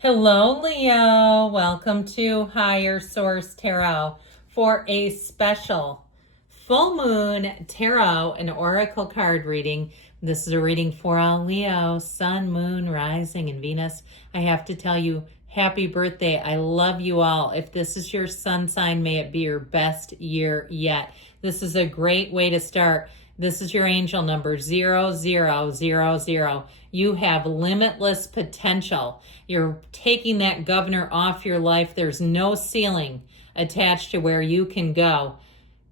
Hello, Leo. Welcome to Higher Source Tarot for a special full moon tarot and oracle card reading. This is a reading for all Leo, sun, moon, rising, and Venus. I have to tell you, happy birthday. I love you all. If this is your sun sign, may it be your best year yet. This is a great way to start. This is your angel number 0000. You have limitless potential. You're taking that governor off your life. There's no ceiling attached to where you can go.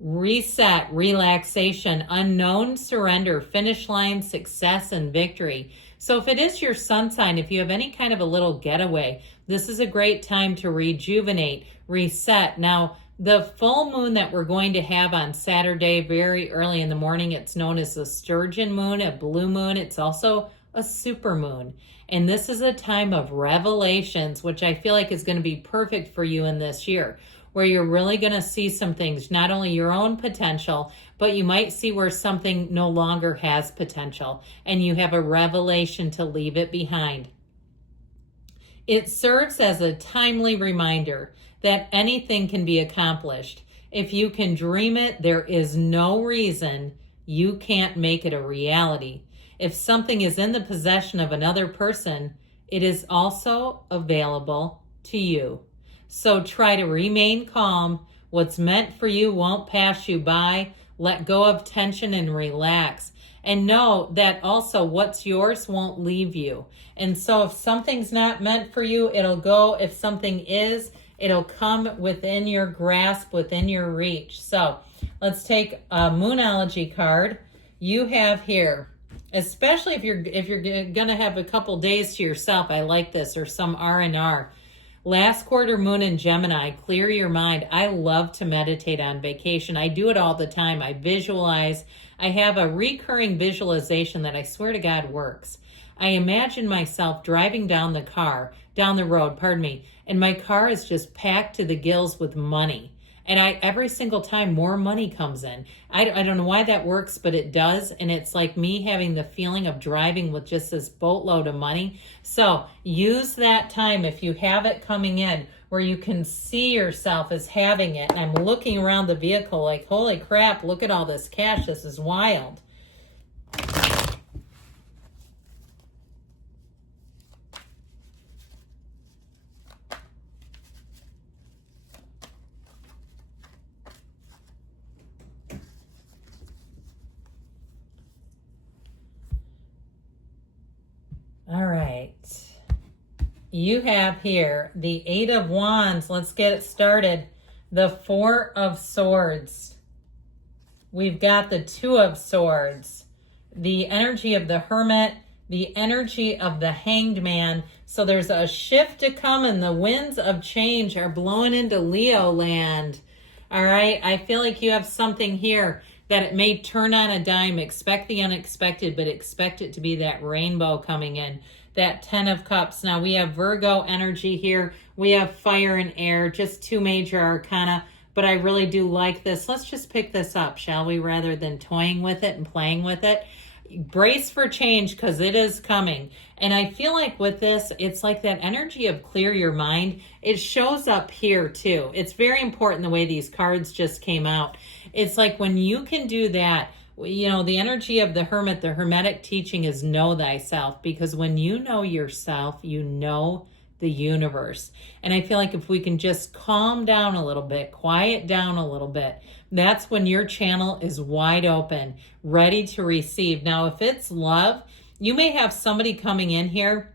Reset, relaxation, unknown surrender, finish line, success, and victory. So if it is your sun sign, if you have any kind of a little getaway, this is a great time to rejuvenate, reset. Now, the full moon that we're going to have on Saturday, very early in the morning, it's known as the sturgeon moon, a blue moon. It's also a super moon. And this is a time of revelations, which I feel like is going to be perfect for you in this year, where you're really going to see some things, not only your own potential, but you might see where something no longer has potential, and you have a revelation to leave it behind. It serves as a timely reminder that anything can be accomplished. If you can dream it, there is no reason you can't make it a reality. If something is in the possession of another person, it is also available to you. So try to remain calm. What's meant for you won't pass you by. Let go of tension and relax. And know that also what's yours won't leave you. And so if something's not meant for you, it'll go. If something is, it'll come within your grasp, within your reach. So let's take a Moonology card. You have here, especially if you're going to have a couple days to yourself, I like this, or some R&R. Last quarter moon in Gemini, clear your mind. I love to meditate on vacation. I do it all the time. I visualize. I have a recurring visualization that I swear to God works. I imagine myself driving down the road, and my car is just packed to the gills with money. And every single time more money comes in. I don't know why that works, but it does. And it's like me having the feeling of driving with just this boatload of money. So use that time if you have it coming in where you can see yourself as having it. And I'm looking around the vehicle like, holy crap, look at all this cash. This is wild. All right. You have here the Eight of Wands. Let's get it started. The Four of Swords. We've got the Two of Swords. The energy of the Hermit. The energy of the Hanged Man. So there's a shift to come and the winds of change are blowing into Leo land. All right. I feel like you have something here that it may turn on a dime. Expect the unexpected, but expect it to be that rainbow coming in, that 10 of Cups. Now we have Virgo energy here. We have fire and air, just two major arcana, but I really do like this. Let's just pick this up, shall we, rather than toying with it and playing with it. Brace for change because it is coming. And I feel like with this, it's like that energy of clear your mind. It shows up here too. It's very important the way these cards just came out. It's like when you can do that, you know, the energy of the Hermit, the Hermetic teaching is know thyself, because when you know yourself, you know the universe. And I feel like if we can just calm down a little bit, quiet down a little bit, that's when your channel is wide open, ready to receive. Now, if it's love, you may have somebody coming in here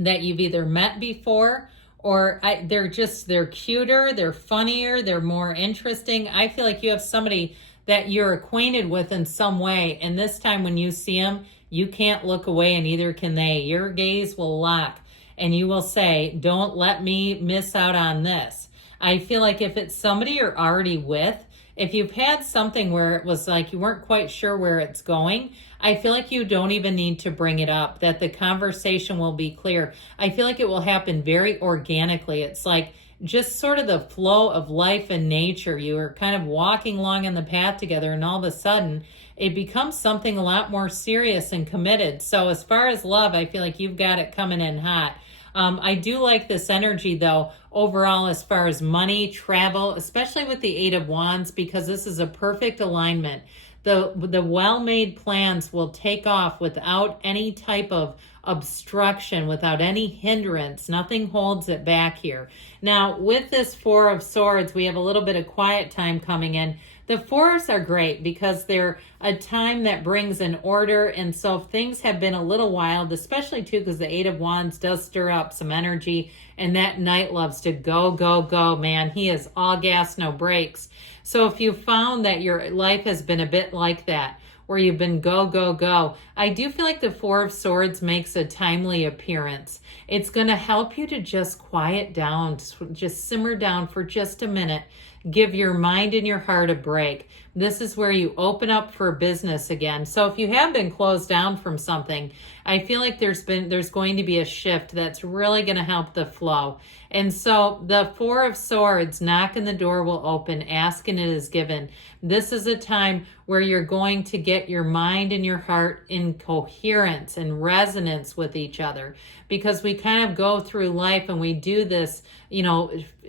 that you've either met before, or they're cuter, they're funnier, they're more interesting. I feel like you have somebody that you're acquainted with in some way, and this time when you see them, you can't look away, and neither can they. Your gaze will lock, and you will say, don't let me miss out on this. I feel like if it's somebody you're already with, if you've had something where it was like you weren't quite sure where it's going, I feel like you don't even need to bring it up, that the conversation will be clear. I feel like it will happen very organically. It's like just sort of the flow of life and nature. You are kind of walking along in the path together, and all of a sudden it becomes something a lot more serious and committed. So as far as love, I feel like you've got it coming in hot. I do like this energy though, overall, as far as money, travel, especially with the Eight of Wands, because this is a perfect alignment. The well-made plans will take off without any type of obstruction, without any hindrance. Nothing holds it back here. Now, with this Four of Swords, we have a little bit of quiet time coming in. The fours are great because they're a time that brings an order. And so if things have been a little wild, especially too, because the Eight of Wands does stir up some energy, and that Knight loves to go, go, go, man. He is all gas, no brakes. So if you found that your life has been a bit like that, where you've been go, go, go, I do feel like the Four of Swords makes a timely appearance. It's going to help you to just quiet down, just simmer down for just a minute. Give your mind and your heart a break. This is where you open up for business again. So if you have been closed down from something, I feel like there's going to be a shift that's really going to help the flow. And so the Four of Swords, knocking the door will open, asking it is given. This is a time where you're going to get your mind and your heart in coherence and resonance with each other, because we kind of go through life and we do this,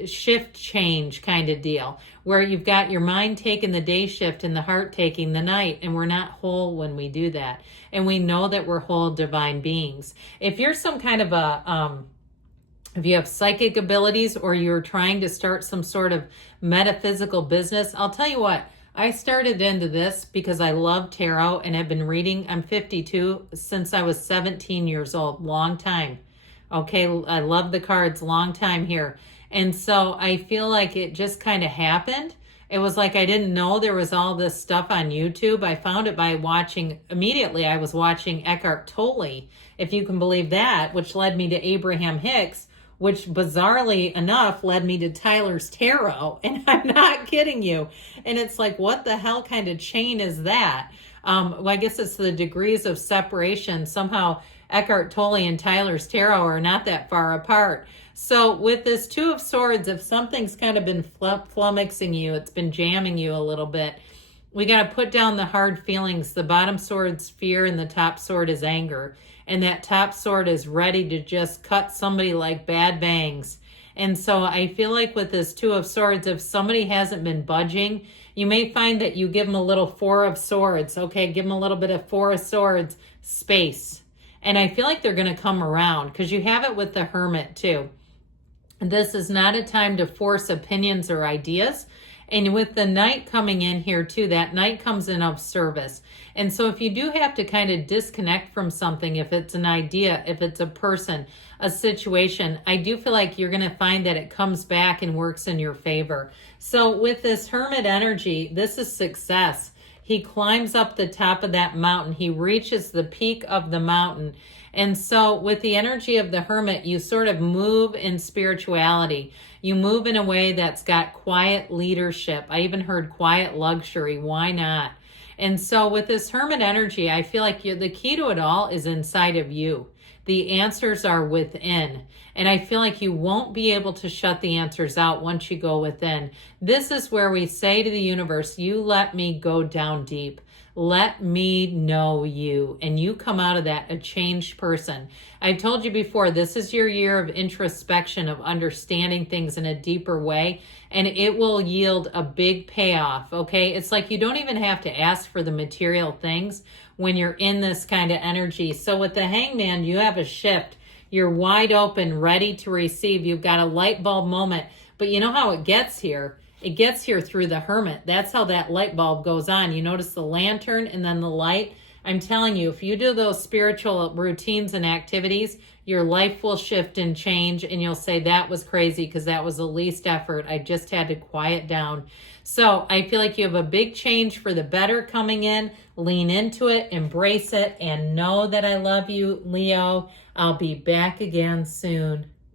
shift change kind of deal, where you've got your mind taking the day shift and the heart taking the night, and we're not whole when we do that. And we know that we're whole divine beings. If you're some kind of if you have psychic abilities, or you're trying to start some sort of metaphysical business, I'll tell you what, I started into this because I love tarot and have been reading. I'm 52 since I was 17 years old, long time. Okay, I love the cards, long time here. And so I feel like it just kind of happened. It was like I didn't know there was all this stuff on YouTube. I found it by immediately I was watching Eckhart Tolle, if you can believe that, which led me to Abraham Hicks, which bizarrely enough led me to Tyler's Tarot. And I'm not kidding you. And it's like, what the hell kind of chain is that? Well, I guess it's the degrees of separation. Somehow Eckhart Tolle and Tyler's Tarot are not that far apart. So with this Two of Swords, if something's kind of been flummoxing you, it's been jamming you a little bit, we got to put down the hard feelings. The bottom sword's fear and the top sword is anger. And that top sword is ready to just cut somebody like bad bangs. And so I feel like with this Two of Swords, if somebody hasn't been budging, you may find that you give them a little Four of Swords. Okay, give them a little bit of Four of Swords space. And I feel like they're going to come around, because you have it with the Hermit too. This is not a time to force opinions or ideas. And with the Knight coming in here too, that Knight comes in of service. And so if you do have to kind of disconnect from something, if it's an idea, if it's a person, a situation, I do feel like you're going to find that it comes back and works in your favor. So with this Hermit energy, this is success. He climbs up the top of that mountain. He reaches the peak of the mountain. And so with the energy of the Hermit, you sort of move in spirituality. You move in a way that's got quiet leadership. I even heard quiet luxury. Why not? And so with this Hermit energy, I feel like the key to it all is inside of you. The answers are within. And I feel like you won't be able to shut the answers out once you go within. This is where we say to the universe, you let me go down deep. Let me know you. And you come out of that a changed person. I told you before, this is your year of introspection, of understanding things in a deeper way. And it will yield a big payoff, okay? It's like you don't even have to ask for the material things when you're in this kind of energy. So with the Hangman, you have a shift. You're wide open, ready to receive. You've got a light bulb moment. But you know how it gets here? It gets here through the Hermit. That's how that light bulb goes on. You notice the lantern and then the light. I'm telling you, if you do those spiritual routines and activities, your life will shift and change, and you'll say, that was crazy because that was the least effort. I just had to quiet down. So I feel like you have a big change for the better coming in. Lean into it, embrace it, and know that I love you, Leo. I'll be back again soon.